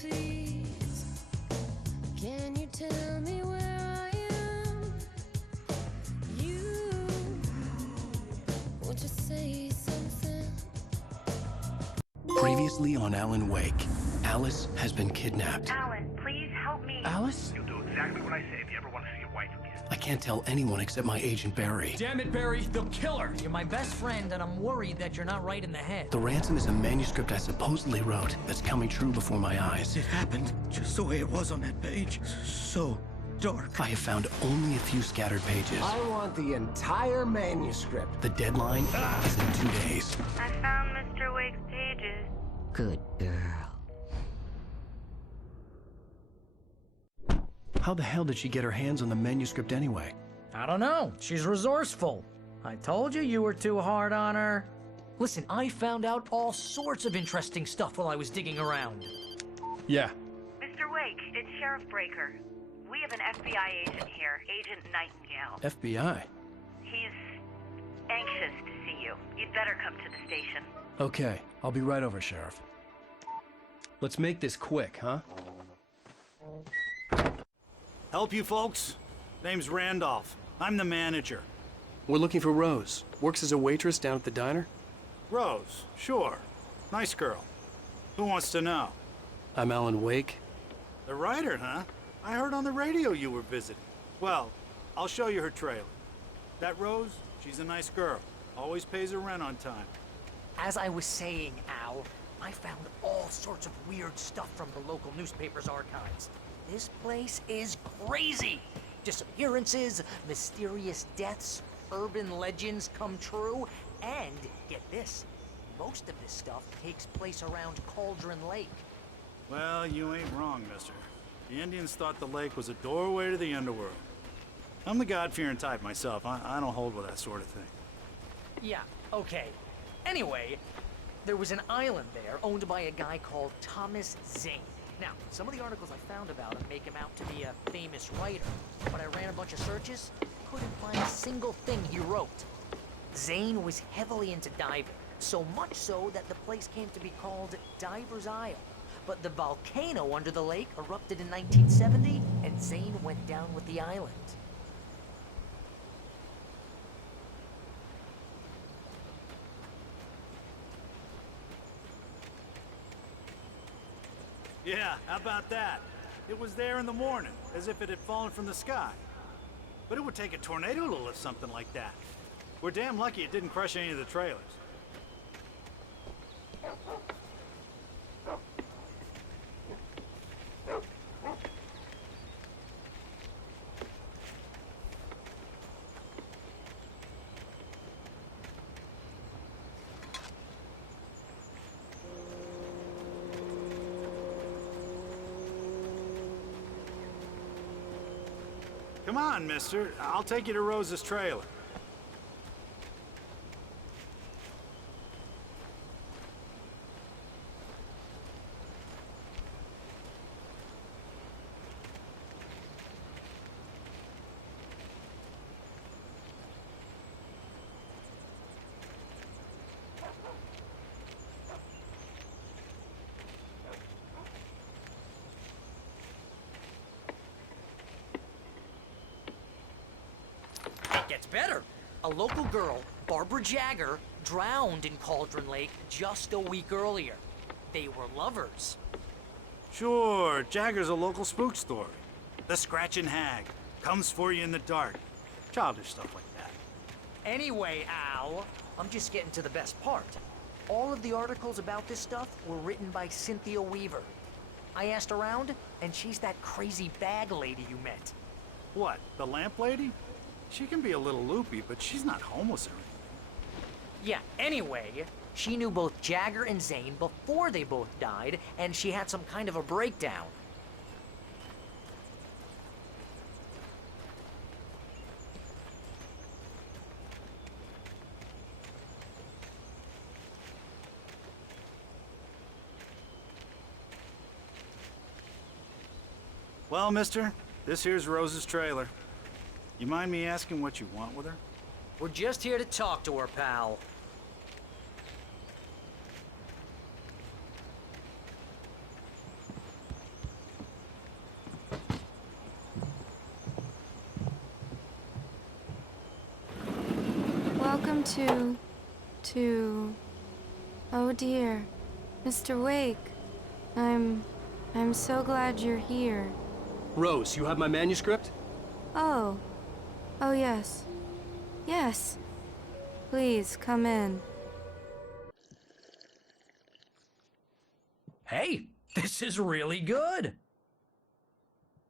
please? Can you tell me where I am? You won't you say something? Previously on Alan Wake, Alice has been kidnapped. Alan, please help me. Alice? You'll do exactly what I say if you ever want to see your wife again. I can't tell anyone except my agent Barry. Damn it, Barry, they'll kill her! You're my best friend, and I'm worried that you're not right in the head. The ransom is a manuscript I supposedly wrote that's coming true before my eyes. It happened just the way it was on that page. So dark. I have found only a few scattered pages. I want the entire manuscript. The deadline is in 2 days. I found Mr. Wake's pages. Good girl. How the hell did she get her hands on the manuscript anyway? I don't know. She's resourceful. I told you you were too hard on her. Listen, I found out all sorts of interesting stuff while I was digging around. Yeah. Mr. Wake, it's Sheriff Breaker. We have an FBI agent here, Agent Nightingale. FBI? He's anxious to see you. You'd better come to the station. Okay, I'll be right over, Sheriff. Let's make this quick, huh? Help you folks? Name's Randolph. I'm the manager. We're looking for Rose. Works as a waitress down at the diner. Rose, sure. Nice girl. Who wants to know? I'm Alan Wake. The writer, huh? I heard on the radio you were visiting. Well, I'll show you her trailer. That Rose, she's a nice girl. Always pays her rent on time. As I was saying, Al, I found all sorts of weird stuff from the local newspaper's archives. This place is crazy! Disappearances, mysterious deaths, urban legends come true, and, get this, most of this stuff takes place around Cauldron Lake. Well, you ain't wrong, mister. The Indians thought the lake was a doorway to the underworld. I'm the God-fearing type myself. I don't hold with that sort of thing. Yeah, okay. Anyway, there was an island there owned by a guy called Thomas Zane. Now, some of the articles I found about him make him out to be a famous writer, but I ran a bunch of searches, couldn't find a single thing he wrote. Zane was heavily into diving, so much so that the place came to be called Diver's Isle. But the volcano under the lake erupted in 1970, and Zane went down with the island. Yeah, how about that? It was there in the morning, as if it had fallen from the sky. But it would take a tornado to lift something like that. We're damn lucky it didn't crush any of the trailers. Come on, mister. I'll take you to Rose's trailer. Gets better. A local girl, Barbara Jagger, drowned in Cauldron Lake just a week earlier. They were lovers. Sure, Jagger's a local spook story. The Scratching Hag. Comes for you in the dark. Childish stuff like that. Anyway, Al, I'm just getting to the best part. All of the articles about this stuff were written by Cynthia Weaver. I asked around, and she's that crazy bag lady you met. What, the lamp lady? She can be a little loopy, but she's not homeless or anything. Yeah, anyway, she knew both Jagger and Zane before they both died, and she had some kind of a breakdown. Well, mister, this here's Rose's trailer. You mind me asking what you want with her? We're just here to talk to her, pal. come to... Oh dear. Mr. Wake. I'm so glad you're here. Rose, you have my manuscript? Oh. Oh, yes. Yes. Please, come in. Hey, this is really good!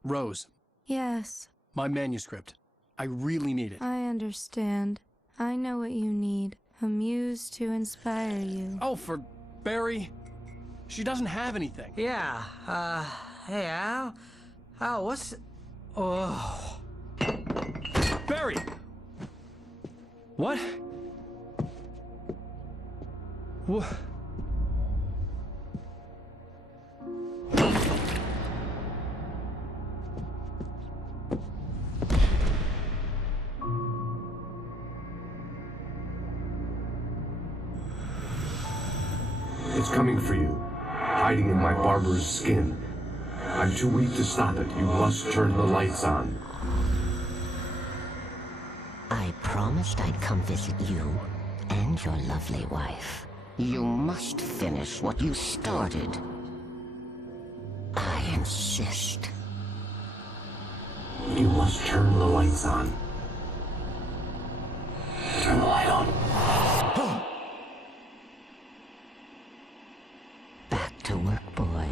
Rose, Yes, my manuscript. I really need it. I understand. I know what you need. A muse to inspire you. Oh, for Barry. She doesn't have anything. Yeah, hey, Al? Al, what's... Oh... Barry! What? What? It's coming for you, hiding in my barber's skin. I'm too weak to stop it. You must turn the lights on. I promised I'd come visit you and your lovely wife. You must finish what you started. I insist. You must turn the lights on. Turn the light on. Back to work, boy.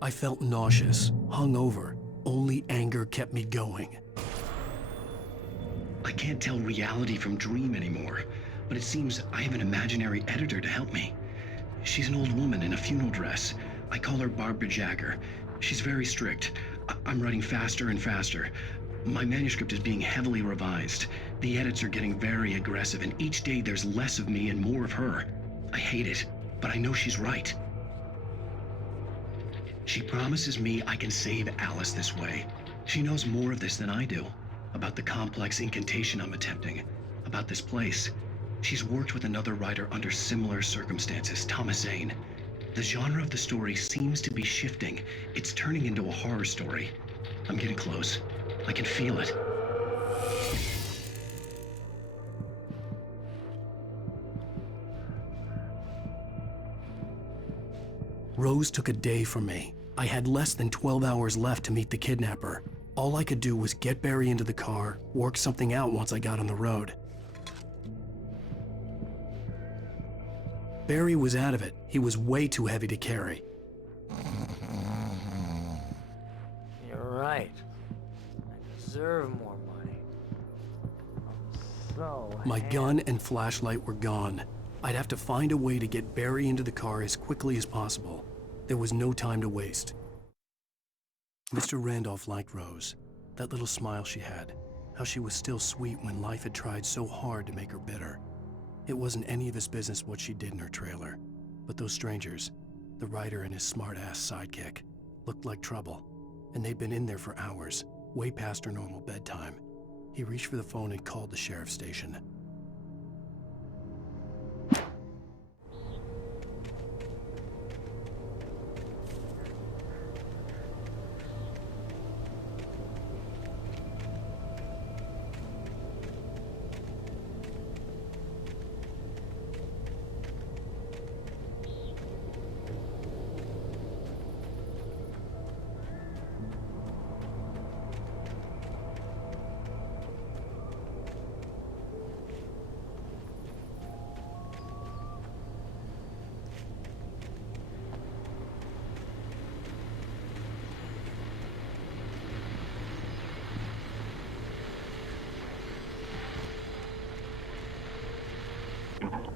I felt nauseous, hungover. Only anger kept me going. I can't tell reality from dream anymore, but it seems I have an imaginary editor to help me. She's an old woman in a funeral dress. I call her Barbara Jagger. She's very strict. I'm writing faster and faster. My manuscript is being heavily revised. The edits are getting very aggressive, and each day there's less of me and more of her. I hate it, but I know she's right. She promises me I can save Alice this way. She knows more of this than I do. About the complex incantation I'm attempting. About this place. She's worked with another writer under similar circumstances, Thomas Zane. The genre of the story seems to be shifting. It's turning into a horror story. I'm getting close. I can feel it. Rose took a day from me. I had less than 12 hours left to meet the kidnapper. All I could do was get Barry into the car, work something out once I got on the road. Barry was out of it. He was way too heavy to carry. You're right. I deserve more money. I'm so My gun and flashlight were gone. I'd have to find a way to get Barry into the car as quickly as possible. There was no time to waste. Mr. Randolph liked Rose. That little smile she had. How she was still sweet when life had tried so hard to make her bitter. It wasn't any of his business what she did in her trailer. But those strangers, the writer and his smart-ass sidekick, looked like trouble. And they'd been in there for hours, way past her normal bedtime. He reached for the phone and called the sheriff's station.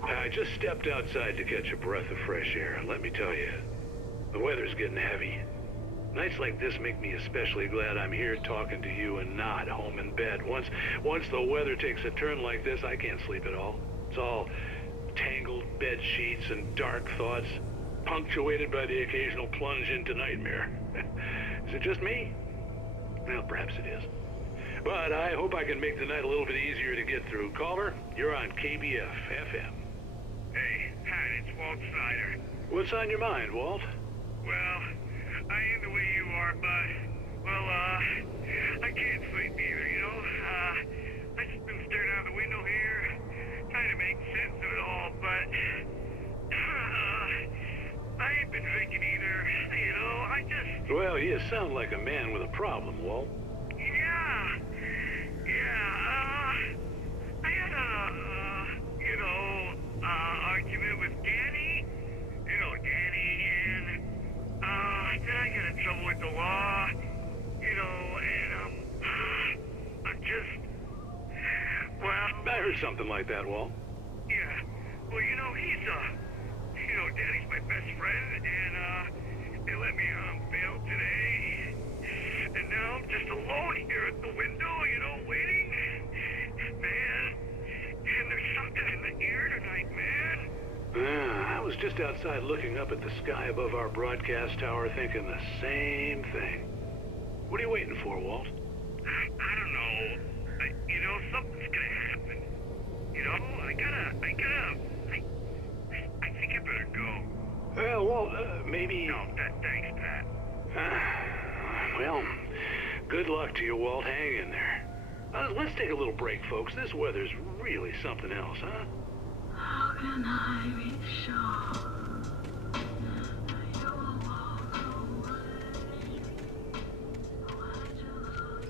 I just stepped outside to catch a breath of fresh air. Let me tell you, the weather's getting heavy. Nights like this make me especially glad I'm here talking to you and not home in bed. Once the weather takes a turn like this, I can't sleep at all. It's all tangled bed sheets and dark thoughts, punctuated by the occasional plunge into nightmare. Is it just me? Well, perhaps it is. But I hope I can make the night a little bit easier to get through. Caller, you're on KBF FM. Hey, Pat, it's Walt Snyder. What's on your mind, Walt? Well, I ain't the way you are, but, well, I can't sleep either, you know? I just been staring out the window here, trying to make sense of it all, but, I ain't been drinking either, you know? I just... Well, you sound like a man with a problem, Walt. Yeah, I had argument with Danny, and, then I got in trouble with the law, and, I'm just, well... I heard something like that, Walt. Yeah, well, Danny's my best friend, and, they let me, bail today, and now I'm just alone here at the window, waiting, man, and there's something in the air tonight, man. I was just outside looking up at the sky above our broadcast tower thinking the same thing. What are you waiting for, Walt? I don't know. Something's gonna happen. I think I better go. Well, Walt, maybe... No, thanks, Pat. Well, good luck to you, Walt. Hang in there. Let's take a little break, folks. This weather's really something else, huh? How can I be sure you will walk away? Why'd you look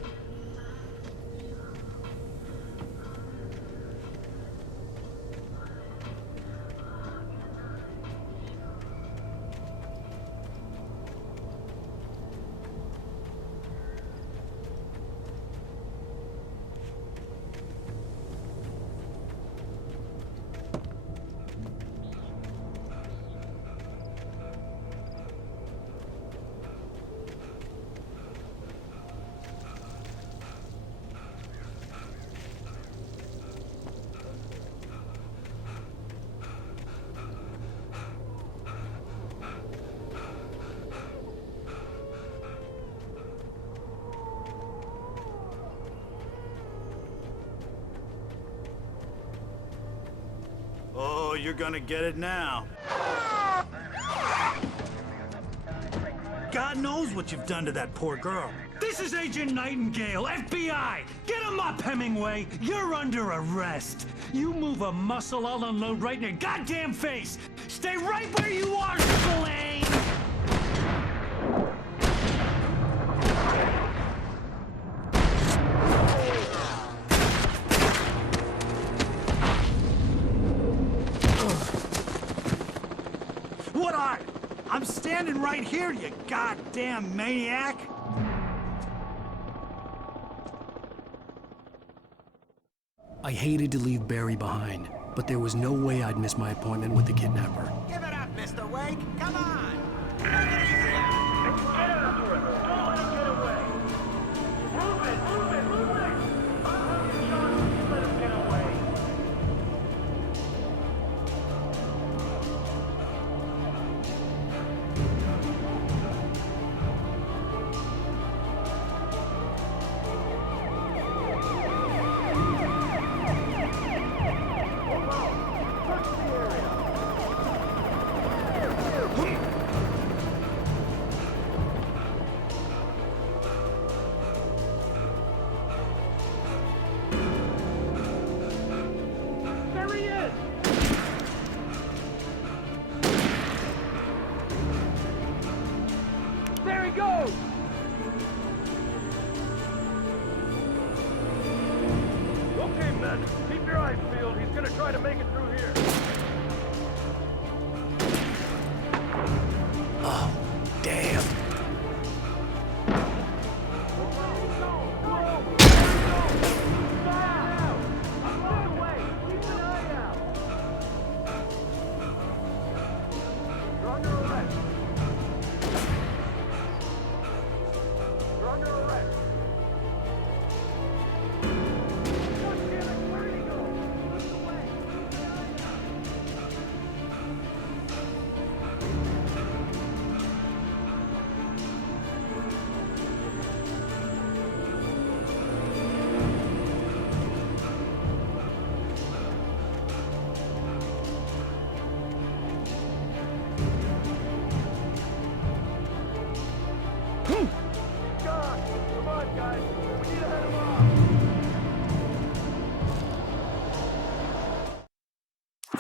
Oh, you're gonna get it now. God knows what you've done to that poor girl. This is Agent Nightingale, FBI! Get him up, Hemingway! You're under arrest! You move a muscle, I'll unload right in your goddamn face! Stay right where you are, Spillane! What are? I'm standing right here, you goddamn maniac! I hated to leave Barry behind, but there was no way I'd miss my appointment with the kidnapper. Give it up, Mr. Wake! Come on! Take it easy! Get after him! Don't let him get away! Move it! Move it! Move it! John, let him get away! Keep your eyes peeled. He's gonna try to make it through here. Oh, damn.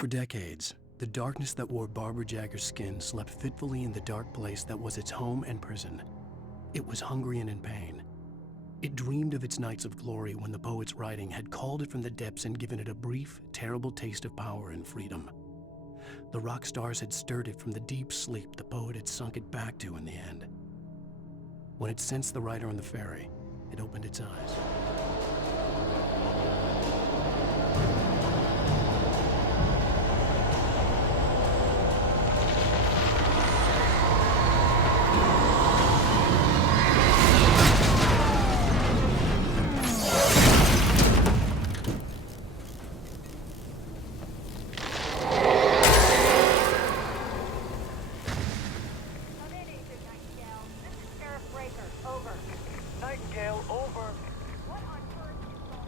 For decades, the darkness that wore Barbara Jagger's skin slept fitfully in the dark place that was its home and prison. It was hungry and in pain. It dreamed of its nights of glory when the poet's writing had called it from the depths and given it a brief, terrible taste of power and freedom. The rock stars had stirred it from the deep sleep the poet had sunk it back to in the end. When it sensed the writer on the ferry, it opened its eyes. Nightingale, over. What on earth is going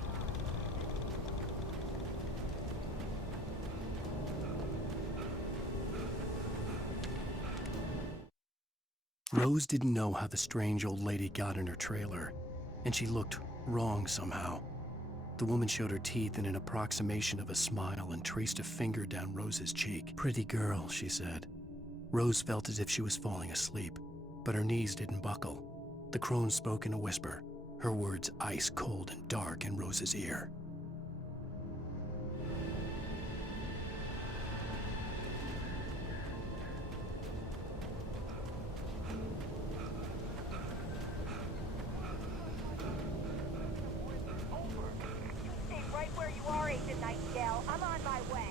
on? Rose didn't know how the strange old lady got in her trailer, and she looked wrong somehow. The woman showed her teeth in an approximation of a smile and traced a finger down Rose's cheek. "Pretty girl," she said. Rose felt as if she was falling asleep, but her knees didn't buckle. The crone spoke in a whisper, her words ice cold and dark in Rose's ear. Stay right where you are, Agent Nightingale. I'm on my way.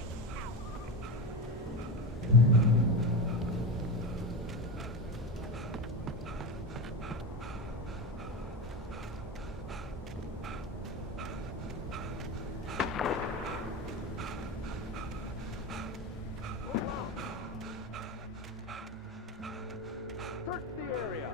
Search the area.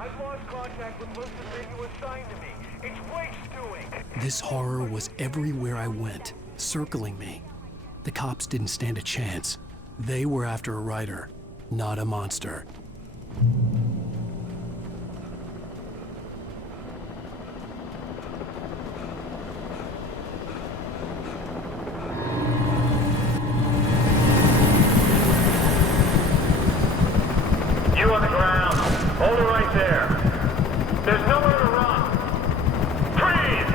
I've lost contact with most of the men you assigned to me. It's Wake's doing. This horror was everywhere I went, circling me. The cops didn't stand a chance. They were after a writer, not a monster. You on the ground. Hold it right there. There's nowhere to run. Freeze!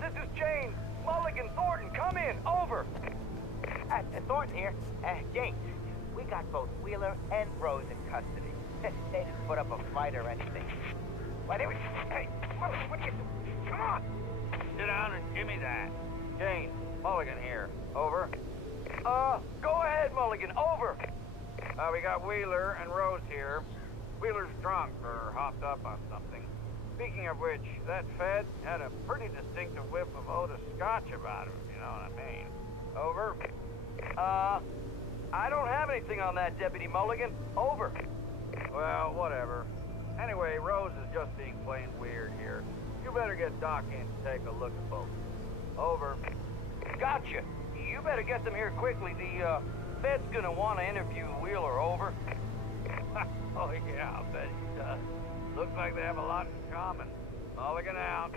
This is James. Mulligan, Thornton, come in. Over. Thornton here. James, we got both Wheeler and Rose in custody. They didn't put up a fight or anything. Why, they were... Hey, what you... Come on! Sit down and give me that. James, Mulligan here. Over. Go ahead, Mulligan. Over. We got Wheeler and Rose here. Wheeler's drunk or hopped up on something. Speaking of which, that Fed had a pretty distinctive whiff of Otis Scotch about him, you know what I mean. Over. I don't have anything on that, Deputy Mulligan. Over. Well, whatever. Anyway, Rose is just being plain weird here. You better get Doc in to take a look at both. Over. Gotcha. You better get them here quickly. The, Fed's gonna want to interview Wheeler. Over. Oh, yeah, I'll bet he does. Looks like they have a lot in common. Mulligan out.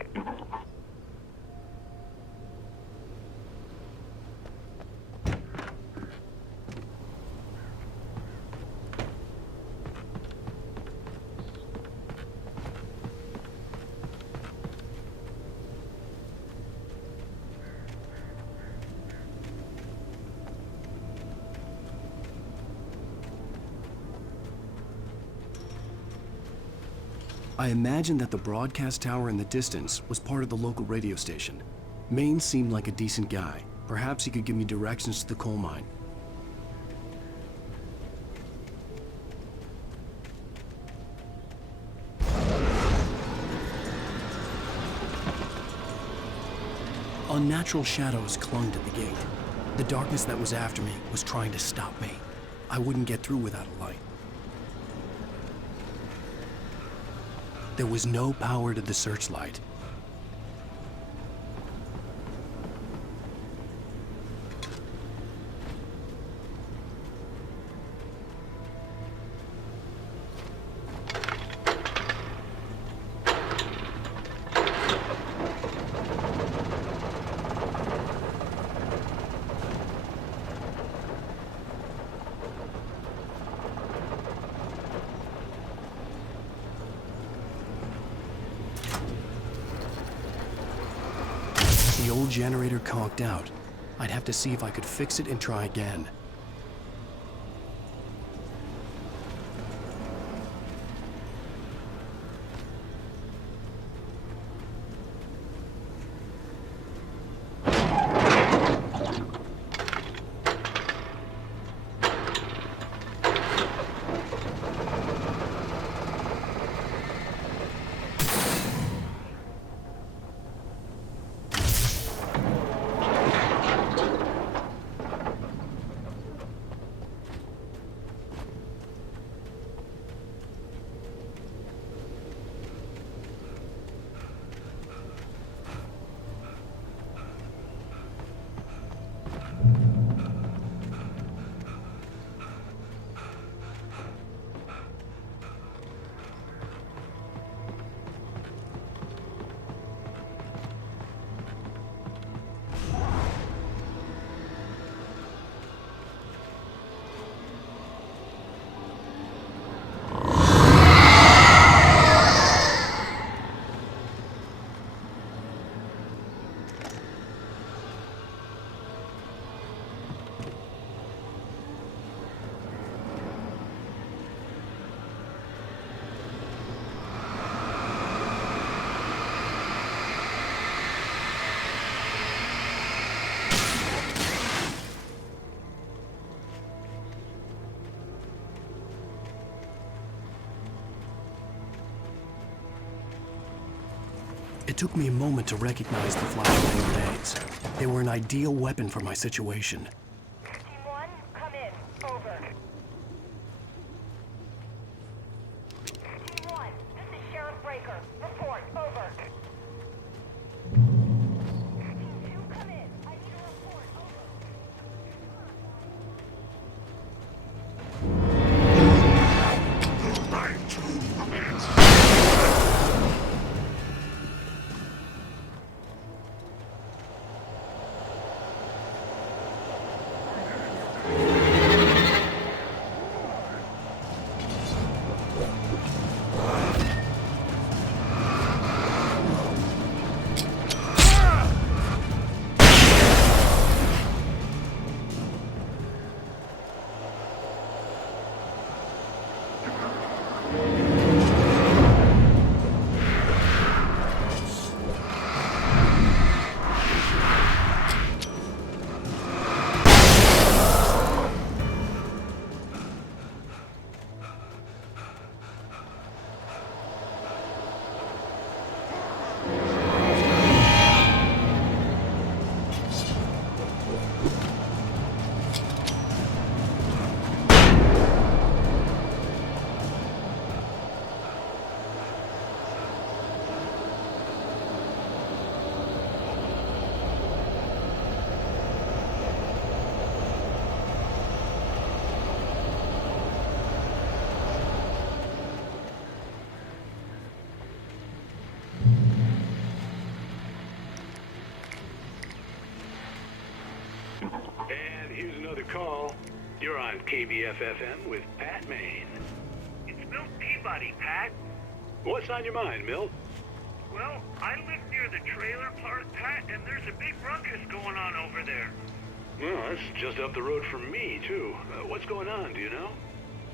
I imagined that the broadcast tower in the distance was part of the local radio station. Maine seemed like a decent guy. Perhaps he could give me directions to the coal mine. Unnatural shadows clung to the gate. The darkness that was after me was trying to stop me. I wouldn't get through without a light. There was no power to the searchlight. The old generator conked out. I'd have to see if I could fix it and try again. It took me a moment to recognize the flashbang grenades. They were an ideal weapon for my situation. Team 1, come in. Over. Team 1, this is Sheriff Breaker. Report. Over. Team 2, come in. I need a report. Over. the call. You're on KBF-FM with Pat Maine. It's Milt Peabody, Pat. What's on your mind, Milt? Well, I live near the trailer park, Pat, and there's a big ruckus going on over there. Well, that's just up the road from me, too. What's going on, do you know?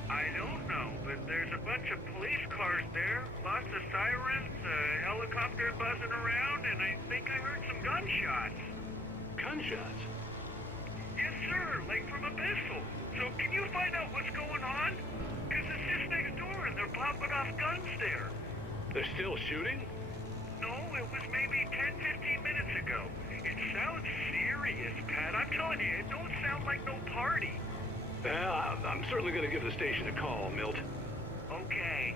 I don't know, but there's a bunch of police cars there, lots of sirens, a helicopter buzzing around, and I think I heard some gunshots. Gunshots? Yes, sir, like from a pistol. So can you find out what's going on? Because it's just next door and they're popping off guns there. They're still shooting? No, it was maybe 10, 15 minutes ago. It sounds serious, Pat. I'm telling you, it don't sound like no party. Well, I'm certainly going to give the station a call, Milt. Okay.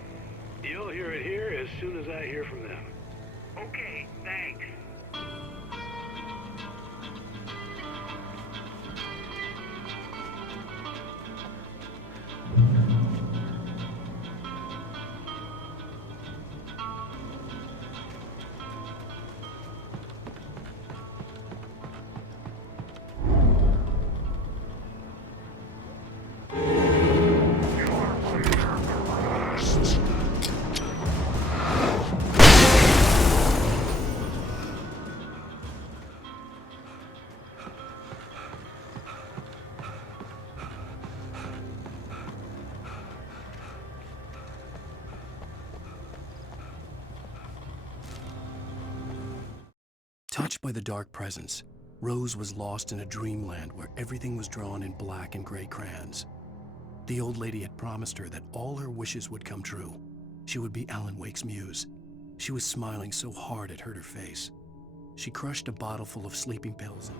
You'll hear it here as soon as I hear from them. Okay, thanks. Touched by the dark presence, Rose was lost in a dreamland where everything was drawn in black and gray crayons. The old lady had promised her that all her wishes would come true. She would be Alan Wake's muse. She was smiling so hard it hurt her face. She crushed a bottle full of sleeping pills.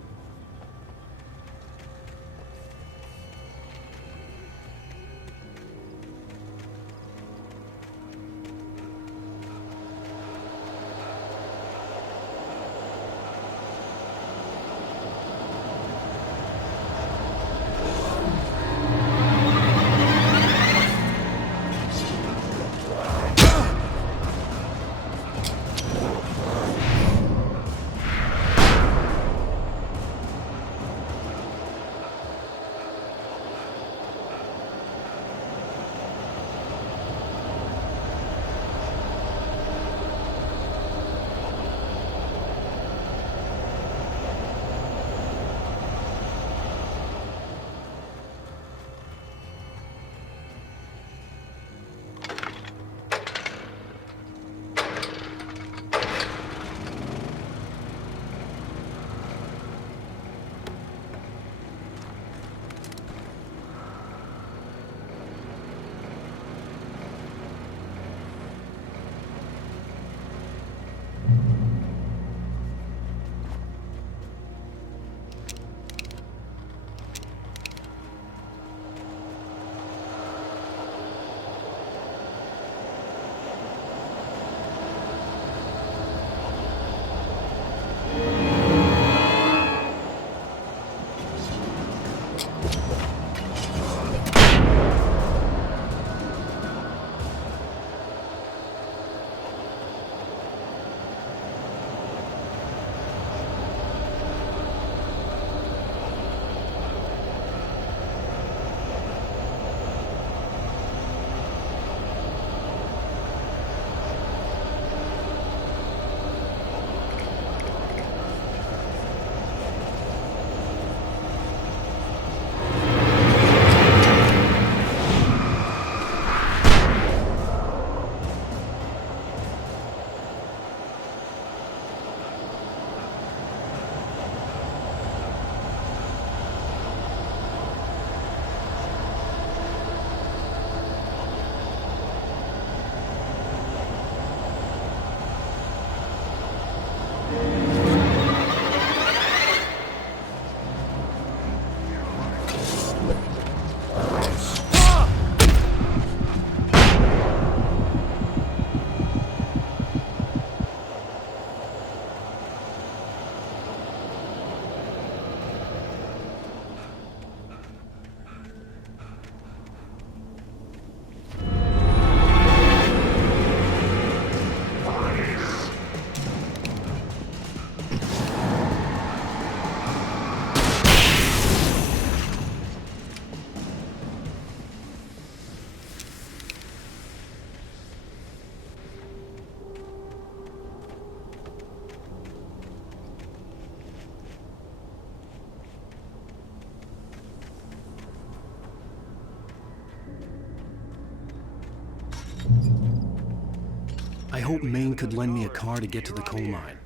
hoped Maine could lend me a car to get to the coal mine.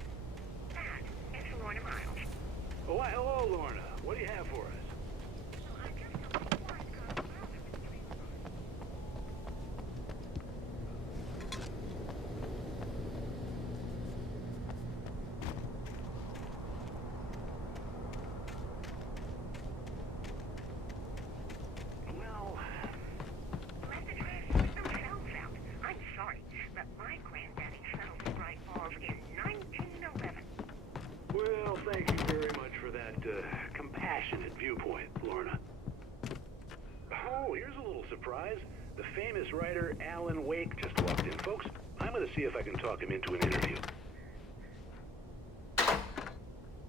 Oh, why, hello, Lorna. What do you have for us? Well, I'm sorry, but my granddaddy settled the right balls in 1911. Well, thank you very much for that compassionate viewpoint, Lorna. Oh, here's a little surprise. The famous writer Alan Wake just walked in. Folks, I'm going to see if I can talk him into an interview.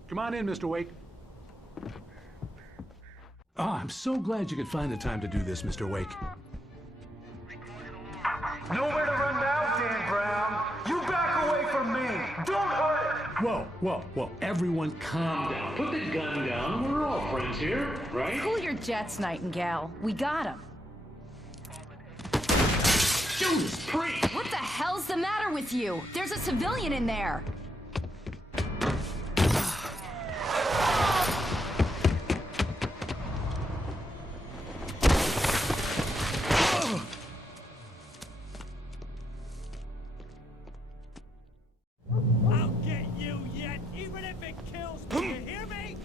Come on in, Mr. Wake. Oh, I'm so glad you could find the time to do this, Mr. Wake. Nowhere to run now, Dan Brown. You back away from me. Don't hurt it. Whoa. Everyone calm down. Put the gun down. We're all friends here, right? Cool your jets, Nightingale. We got him. Judas Priest! What the hell's the matter with you? There's a civilian in there. I'll get you yet, even if it kills me. You hear me?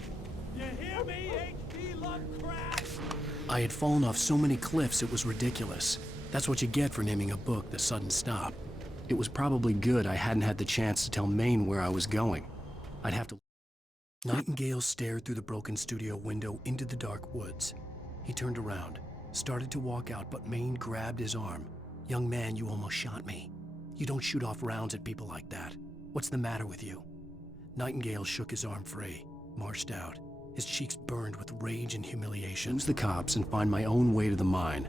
You hear me, H.P. Lovecraft? I had fallen off so many cliffs it was ridiculous. That's what you get for naming a book The Sudden Stop. It was probably good I hadn't had the chance to tell Maine where I was going. I'd have to... Nightingale stared through the broken studio window into the dark woods. He turned around, started to walk out, but Maine grabbed his arm. "Young man, you almost shot me. You don't shoot off rounds at people like that. What's the matter with you?" Nightingale shook his arm free, marched out. His cheeks burned with rage and humiliation. Lose the cops and find my own way to the mine.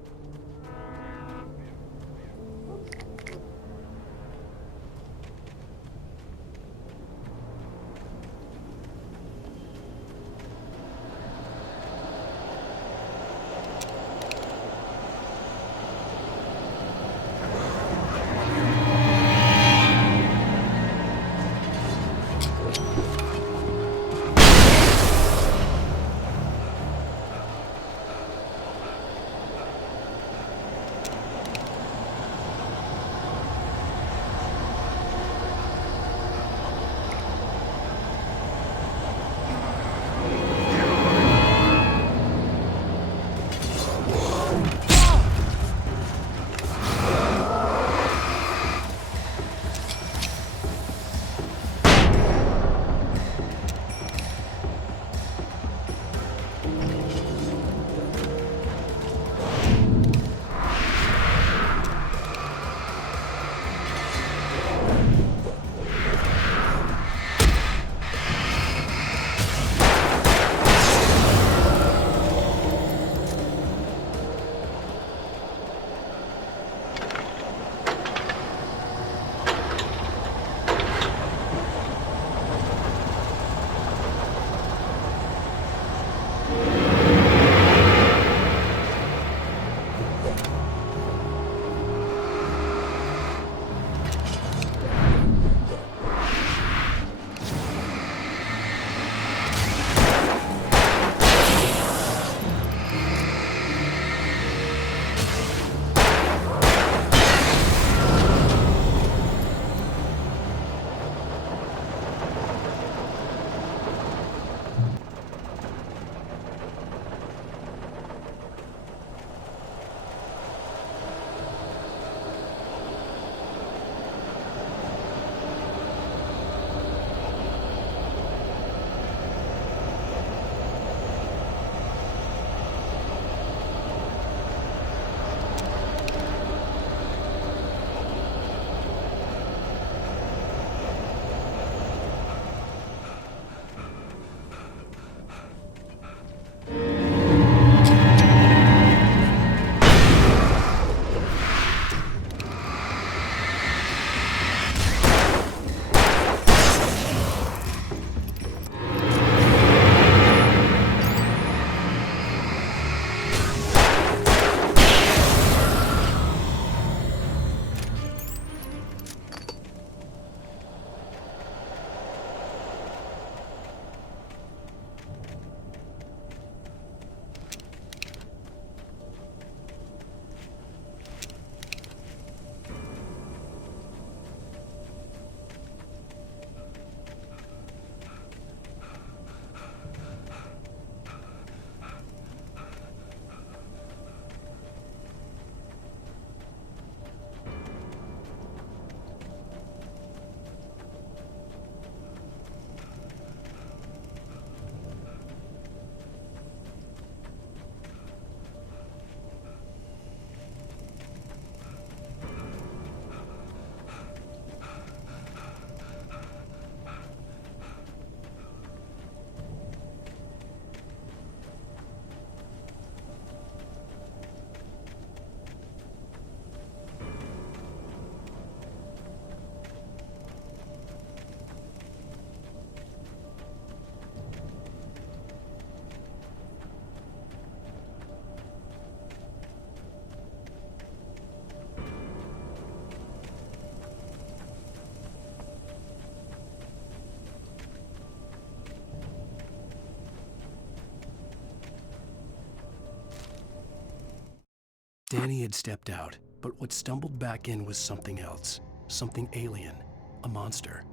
Danny had stepped out, but what stumbled back in was something else. Something alien. A monster.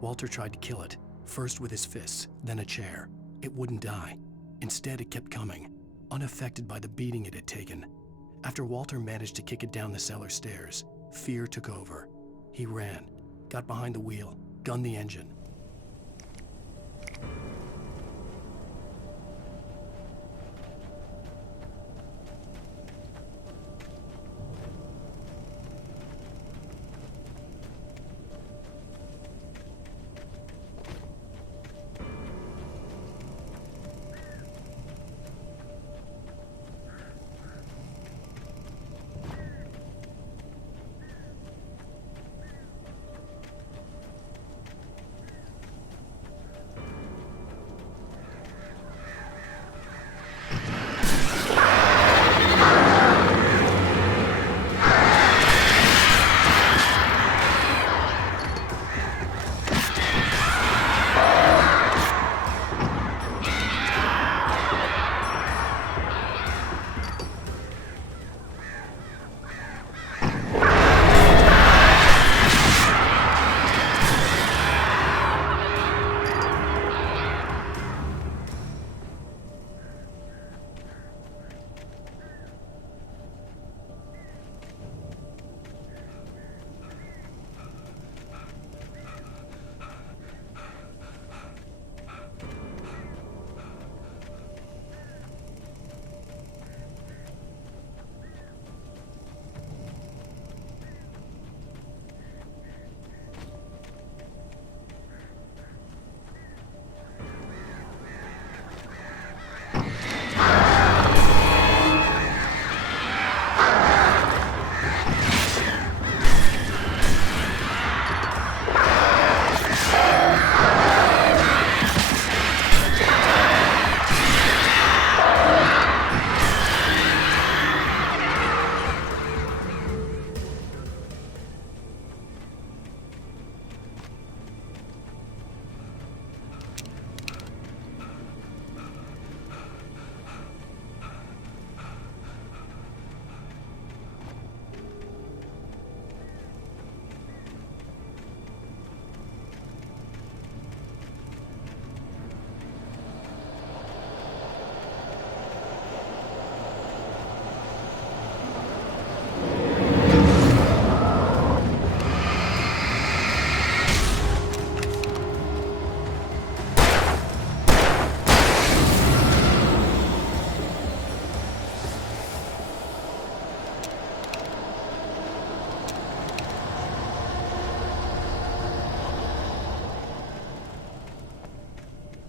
Walter tried to kill it, first with his fists, then a chair. It wouldn't die. Instead, it kept coming, unaffected by the beating it had taken. After Walter managed to kick it down the cellar stairs, fear took over. He ran, got behind the wheel, gunned the engine.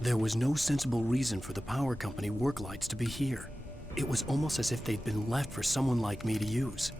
There was no sensible reason for the power company work lights to be here. It was almost as if they'd been left for someone like me to use.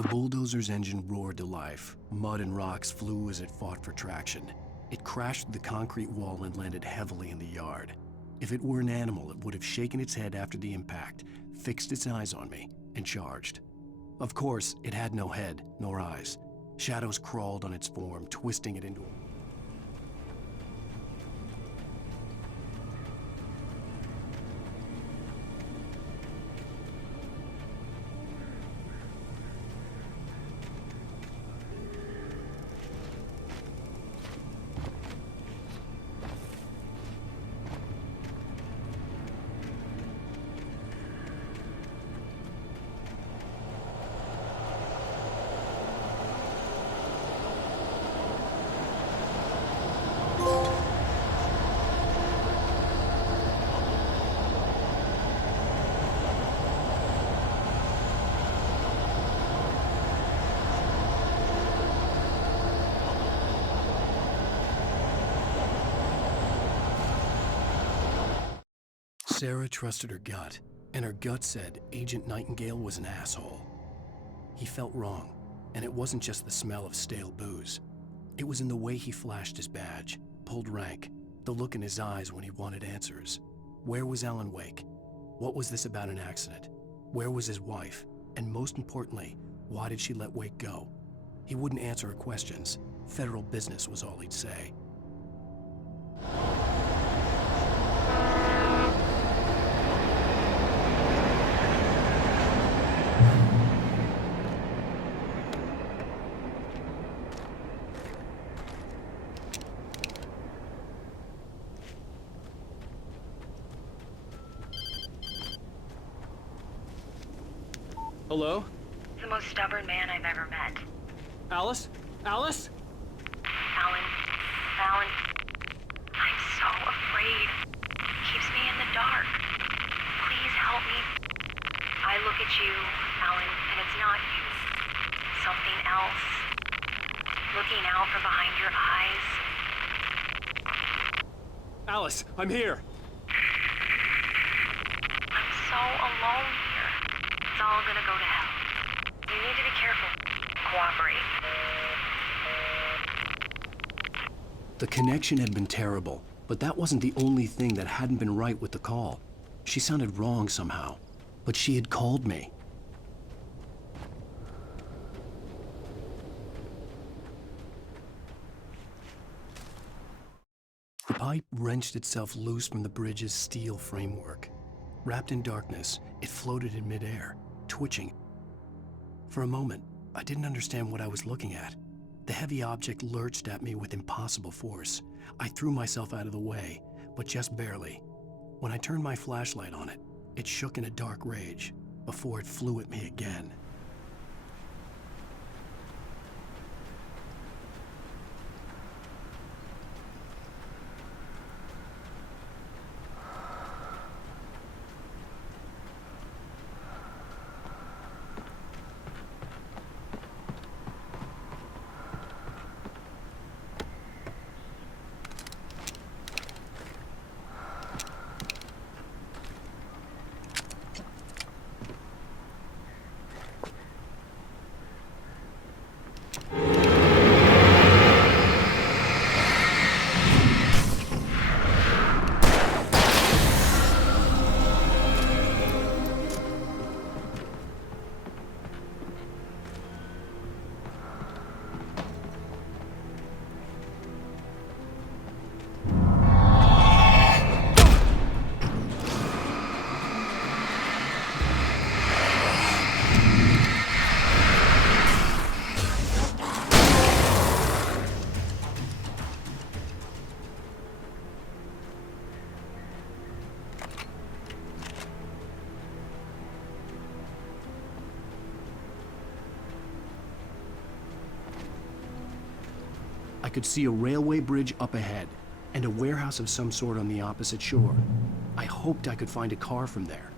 The bulldozer's engine roared to life. Mud and rocks flew as it fought for traction. It crashed through the concrete wall and landed heavily in the yard. If it were an animal, it would have shaken its head after the impact, fixed its eyes on me, and charged. Of course, it had no head, nor eyes. Shadows crawled on its form, twisting it into a... Sarah trusted her gut, and her gut said Agent Nightingale was an asshole. He felt wrong, and it wasn't just the smell of stale booze. It was in the way he flashed his badge, pulled rank, the look in his eyes when he wanted answers. Where was Alan Wake? What was this about an accident? Where was his wife? And most importantly, why did she let Wake go? He wouldn't answer her questions. Federal business was all he'd say. Hello? The most stubborn man I've ever met. Alice? Alice? Alan. I'm so afraid. He keeps me in the dark. Please help me. I look at you, Alan, and it's not you. Something else. Looking out from behind your eyes. Alice, I'm here. I'm so alone here. It's all gonna go to hell. You need to be careful. Cooperate. The connection had been terrible, but that wasn't the only thing that hadn't been right with the call. She sounded wrong somehow, but she had called me. The pipe wrenched itself loose from the bridge's steel framework. Wrapped in darkness, it floated in midair, twitching. For a moment, I didn't understand what I was looking at. The heavy object lurched at me with impossible force. I threw myself out of the way, but just barely. When I turned my flashlight on it, it shook in a dark rage before it flew at me again. I could see a railway bridge up ahead, and a warehouse of some sort on the opposite shore. I hoped I could find a car from there.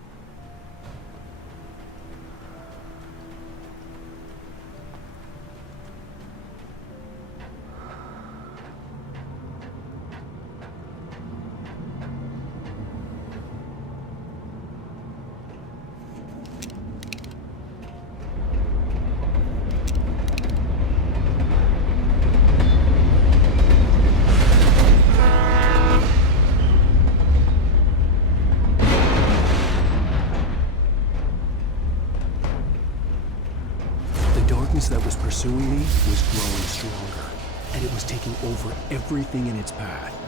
and it was taking over everything in its path.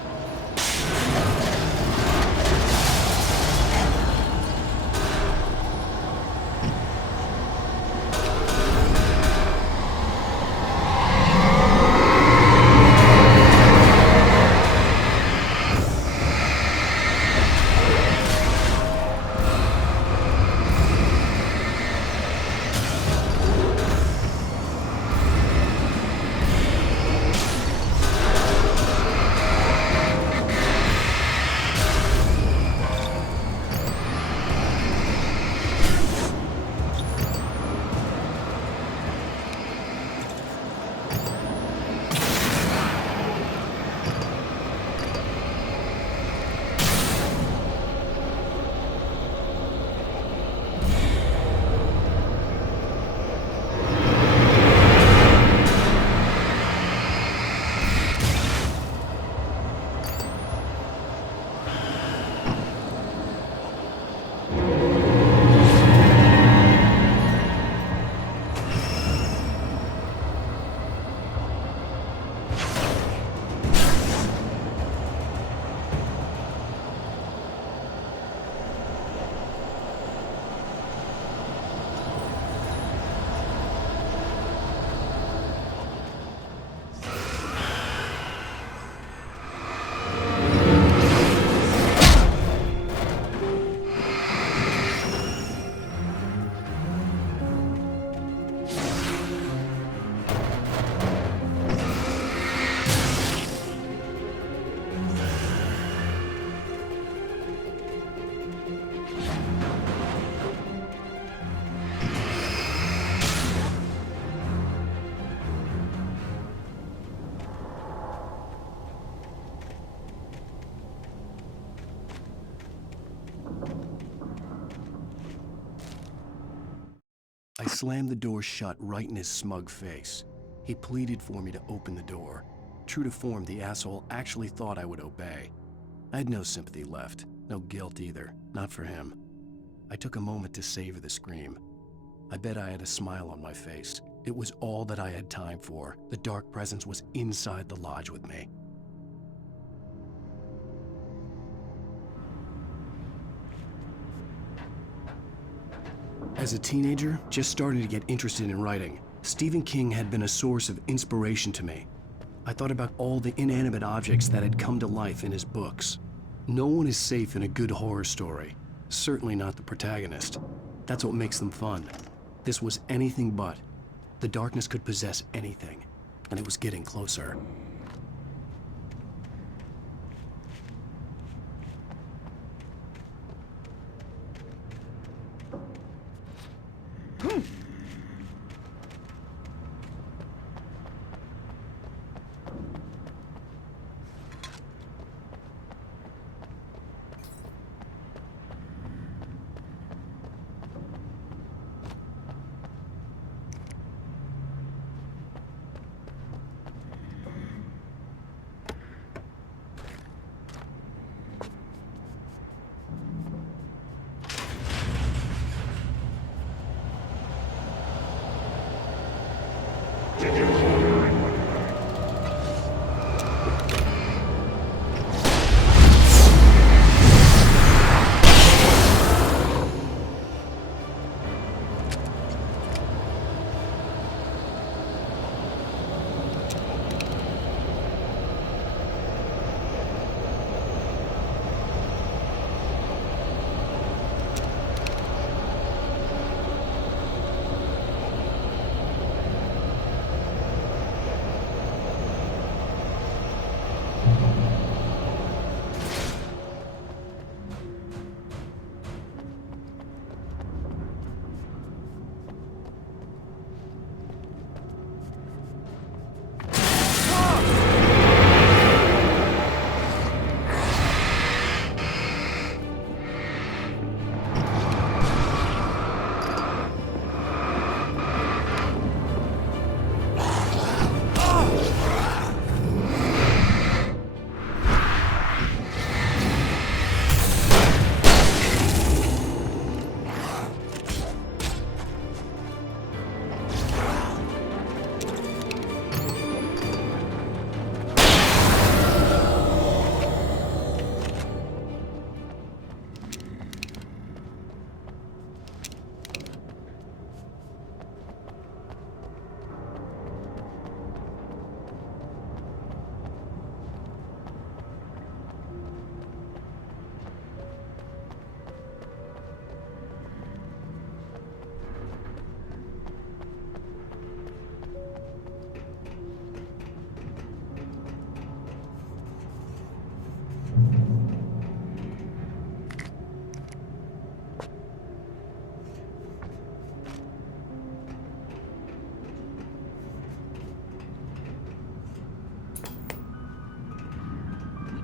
I slammed the door shut right in his smug face. He pleaded for me to open the door. True to form, the asshole actually thought I would obey. I had no sympathy left, no guilt either, not for him. I took a moment to savor the scream. I bet I had a smile on my face. It was all that I had time for. The dark presence was inside the lodge with me. As a teenager, just starting to get interested in writing, Stephen King had been a source of inspiration to me. I thought about all the inanimate objects that had come to life in his books. No one is safe in a good horror story, certainly not the protagonist. That's what makes them fun. This was anything but. The darkness could possess anything, and it was getting closer.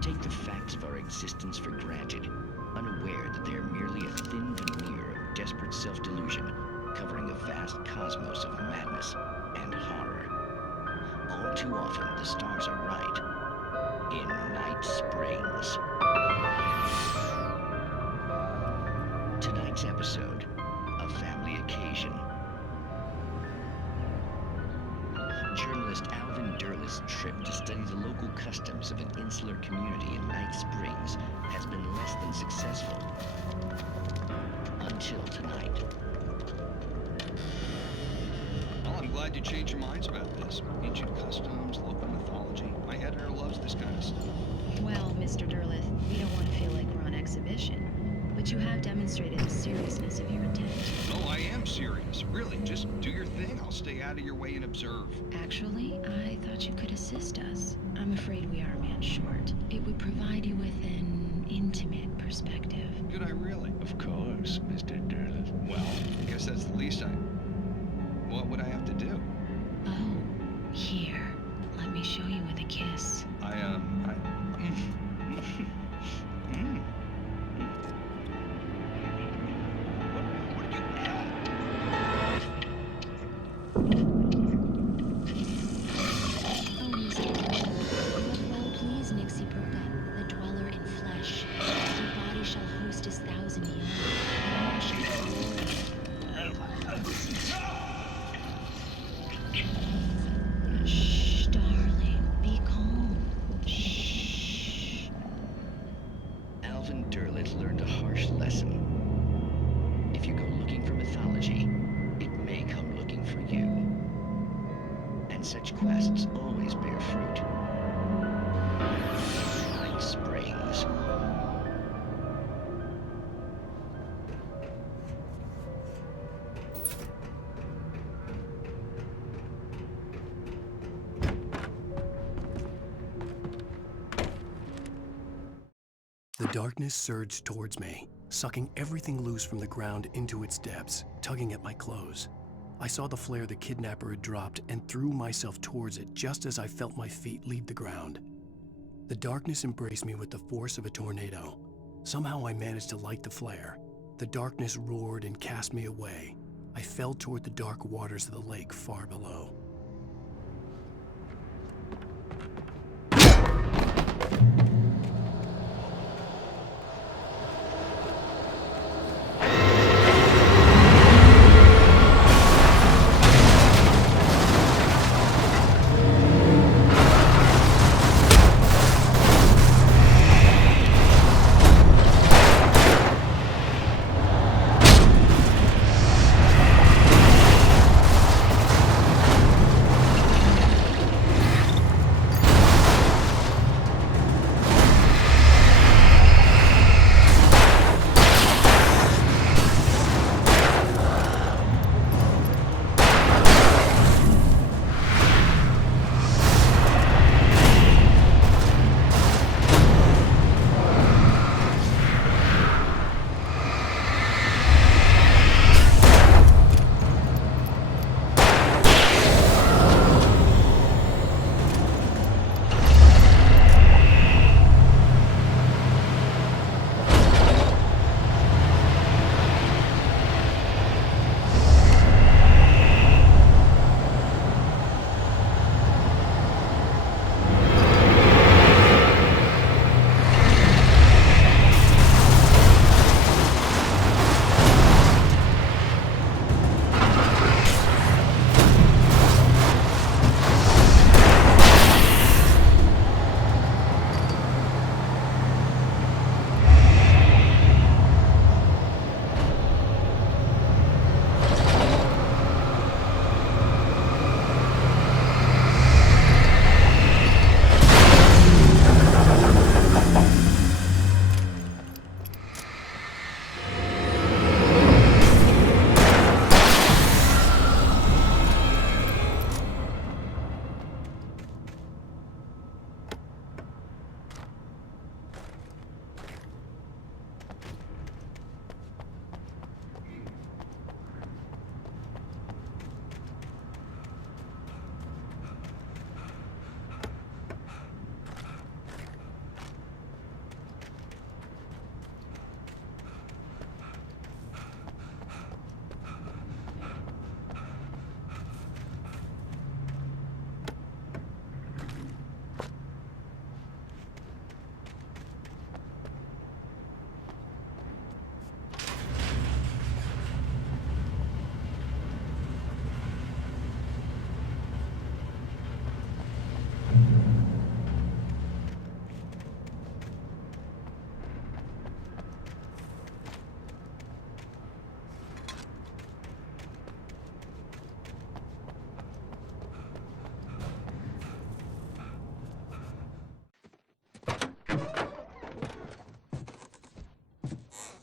take the facts of our existence for granted, unaware that they are merely a thin veneer of desperate self-delusion, covering a vast cosmos of madness and horror. All too often, the stars are right. In Night Springs. Tonight's episode, A Family Occasion. Journalist Alvin Durleth's trip to study the local customs of an insular community in Night Springs has been less than successful. Until tonight. Well, I'm glad you changed your minds about this. Ancient customs, local mythology. My editor loves this kind of stuff. Well, Mr. Durleth, we don't want to feel like we're on exhibition. But you have demonstrated the seriousness of your intent. No, I am serious. Really, just do your thing. I'll stay out of your way and observe. Actually, I thought you could assist us. I'm afraid we are a man short. It would provide you with an intimate perspective. Could I really? Of course, Mr. Durleth. Well, I guess that's the least What would I have to do? Oh, here. Let me show you with a kiss. Shh, darling. Be calm. Shh. Alvin Durleth learned a harsh lesson. If you go looking for mythology, it may come looking for you. And such quests always bear fruit. Night Springs. The darkness surged towards me, sucking everything loose from the ground into its depths, tugging at my clothes. I saw the flare the kidnapper had dropped and threw myself towards it just as I felt my feet leave the ground. The darkness embraced me with the force of a tornado. Somehow I managed to light the flare. The darkness roared and cast me away. I fell toward the dark waters of the lake far below.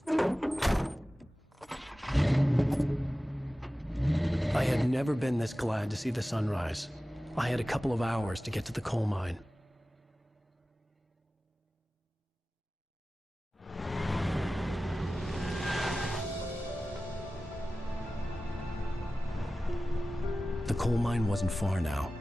I had never been this glad to see the sunrise. I had a couple of hours to get to the coal mine. The coal mine wasn't far now.